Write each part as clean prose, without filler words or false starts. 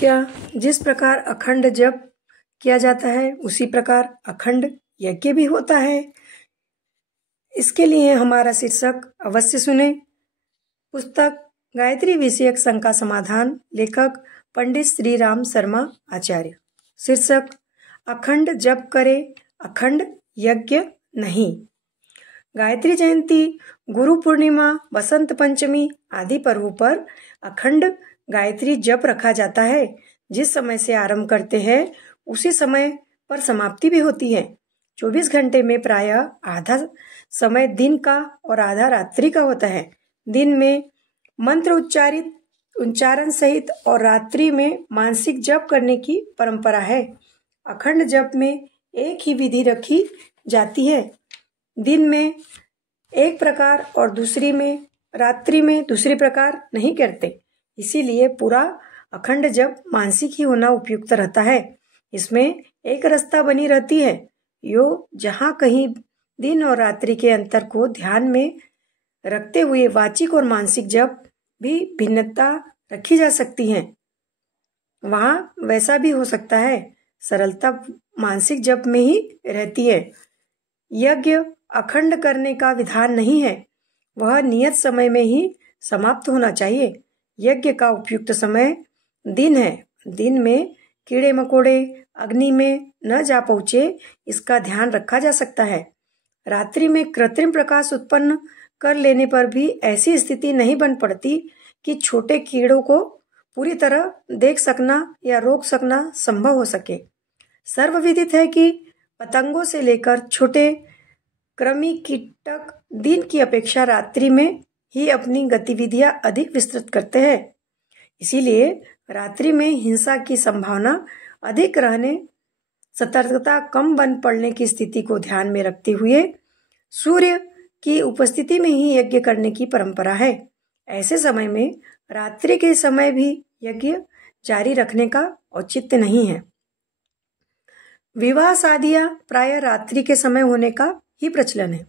क्या जिस प्रकार अखंड जप किया जाता है उसी प्रकार अखंड यज्ञ भी होता है? इसके लिए हमारा शीर्षक अवश्य सुने। पुस्तक गायत्री विषयक शंका समाधान, लेखक पंडित श्री राम शर्मा आचार्य। शीर्षक अखंड जप करे, अखंड यज्ञ नहीं। गायत्री जयंती, गुरु पूर्णिमा, बसंत पंचमी आदि पर्वों पर अखंड गायत्री जप रखा जाता है। जिस समय से आरंभ करते हैं उसी समय पर समाप्ति भी होती है। 24 घंटे में प्रायः आधा समय दिन का और आधा रात्रि का होता है। दिन में मंत्र उच्चारण सहित और रात्रि में मानसिक जप करने की परंपरा है। अखंड जप में एक ही विधि रखी जाती है। दिन में एक प्रकार और रात्रि में दूसरी प्रकार नहीं करते। इसीलिए पूरा अखंड जप मानसिक ही होना उपयुक्त रहता है। इसमें एक रसता बनी रहती है। जहाँ कहीं दिन और रात्रि के अंतर को ध्यान में रखते हुए वाचिक और मानसिक जप भी भिन्नता रखी जा सकती है, वहाँ वैसा भी हो सकता है। सरलता मानसिक जप में ही रहती है। यज्ञ अखंड करने का विधान नहीं है, वह नियत समय में ही समाप्त होना चाहिए। यज्ञ का उपयुक्त समय दिन है। दिन में कीड़े मकोड़े अग्नि में न जा पहुँचे, इसका ध्यान रखा जा सकता है। रात्रि में कृत्रिम प्रकाश उत्पन्न कर लेने पर भी ऐसी स्थिति नहीं बन पड़ती कि छोटे कीड़ों को पूरी तरह देख सकना या रोक सकना संभव हो सके। सर्वविदित है कि पतंगों से लेकर छोटे कृमि कीटक दिन की अपेक्षा रात्रि में ही अपनी गतिविधियां अधिक विस्तृत करते हैं। इसीलिए रात्रि में हिंसा की संभावना अधिक रहने, सतर्कता कम बन पड़ने की स्थिति को ध्यान में रखते हुए सूर्य की उपस्थिति में ही यज्ञ करने की परंपरा है। ऐसे समय में रात्रि के समय भी यज्ञ जारी रखने का औचित्य नहीं है। विवाह शादियां प्रायः रात्रि के समय होने का ही प्रचलन है।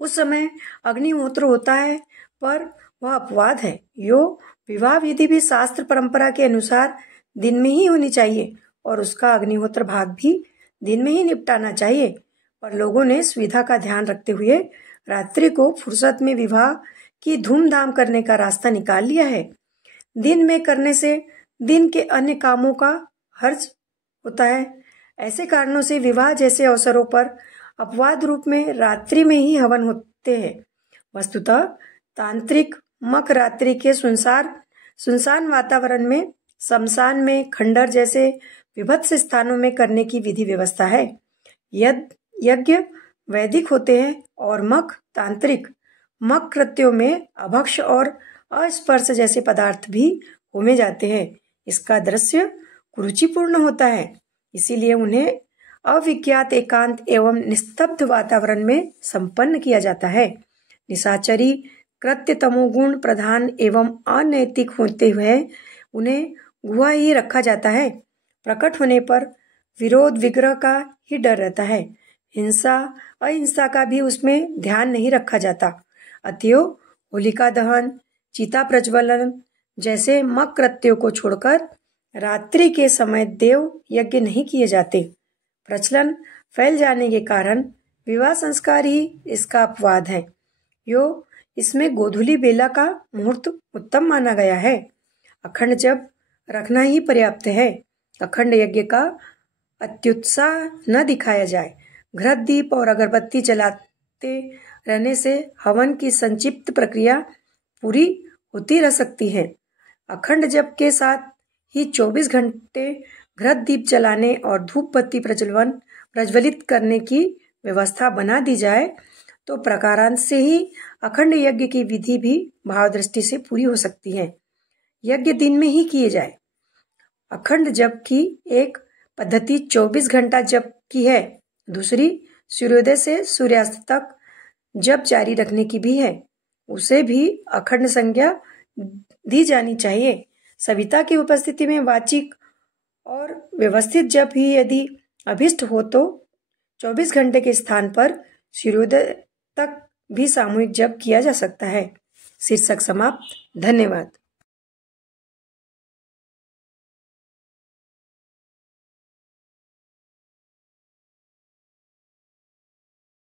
उस समय अग्निहोत्र होता है, पर वह अपवाद है। विवाह विधि भी शास्त्र परंपरा के अनुसार दिन में ही होनी चाहिए और उसका अग्निहोत्र भाग भी दिन में ही निपटाना चाहिए। पर लोगों ने सुविधा का ध्यान रखते हुए रात्रि को फुर्सत में विवाह की धूमधाम करने का रास्ता निकाल लिया है। दिन में करने से दिन के अन्य कामों का हर्ज होता है। ऐसे कारणों से विवाह जैसे अवसरों पर अपवाद रूप में रात्रि में ही हवन होते हैं। वस्तुतः तांत्रिक मक रात्रि के सुनसान वातावरण में, शमशान में, खंडर जैसे विभत्स स्थानों में करने की विधि व्यवस्था है। यज्ञ वैदिक होते हैं और मक तांत्रिक। मक कृत्यों में अभक्ष और अस्पर्श जैसे पदार्थ भी होमे जाते हैं। इसका दृश्य कुरुचिपूर्ण होता है, इसीलिए उन्हें अविज्ञात एकांत एवं निस्तब्ध वातावरण में संपन्न किया जाता है। निशाचरी कृत्य तमोगुण प्रधान एवं अनैतिक होते हुए उन्हें गुहा ही रखा जाता है। प्रकट होने पर विरोध विग्रह का ही डर रहता है। हिंसा अहिंसा का भी उसमें ध्यान नहीं रखा जाता। अतएव होलिका दहन, चिता प्रज्वलन जैसे मक कृत्यों को छोड़कर रात्रि के समय देव यज्ञ नहीं किए जाते। प्रचलन फैल जाने के कारण विवाह संस्कार ही इसका अपवाद है। इसमें गोधूली बेला का मुहूर्त उत्तम माना गया है। अखंड जप रखना ही पर्याप्त है। अखंड यज्ञ का अत्युत्साह न दिखाया जाए। घृत दीप और अगरबत्ती जलाते रहने से हवन की संक्षिप्त प्रक्रिया पूरी होती रह सकती है। अखंड जप के साथ ही 24 घंटे घृत दीप जलाने और धूप बत्ती प्रज्वलित करने की व्यवस्था बना दी जाए तो प्रकारांत से ही अखंड यज्ञ की विधि भी भाव दृष्टि से पूरी हो सकती है। यज्ञ दिन में ही किए जाए। अखंड जप की एक पद्धति 24 घंटा जप की है, दूसरी सूर्योदय से सूर्यास्त तक जप जारी रखने की भी है। उसे भी अखंड संज्ञा दी जानी चाहिए। सविता की उपस्थिति में वाचिक और व्यवस्थित जप ही यदि अभिष्ट हो तो 24 घंटे के स्थान पर सूर्योदय तक भी सामूहिक जप किया जा सकता है। शीर्षक समाप्त। धन्यवाद।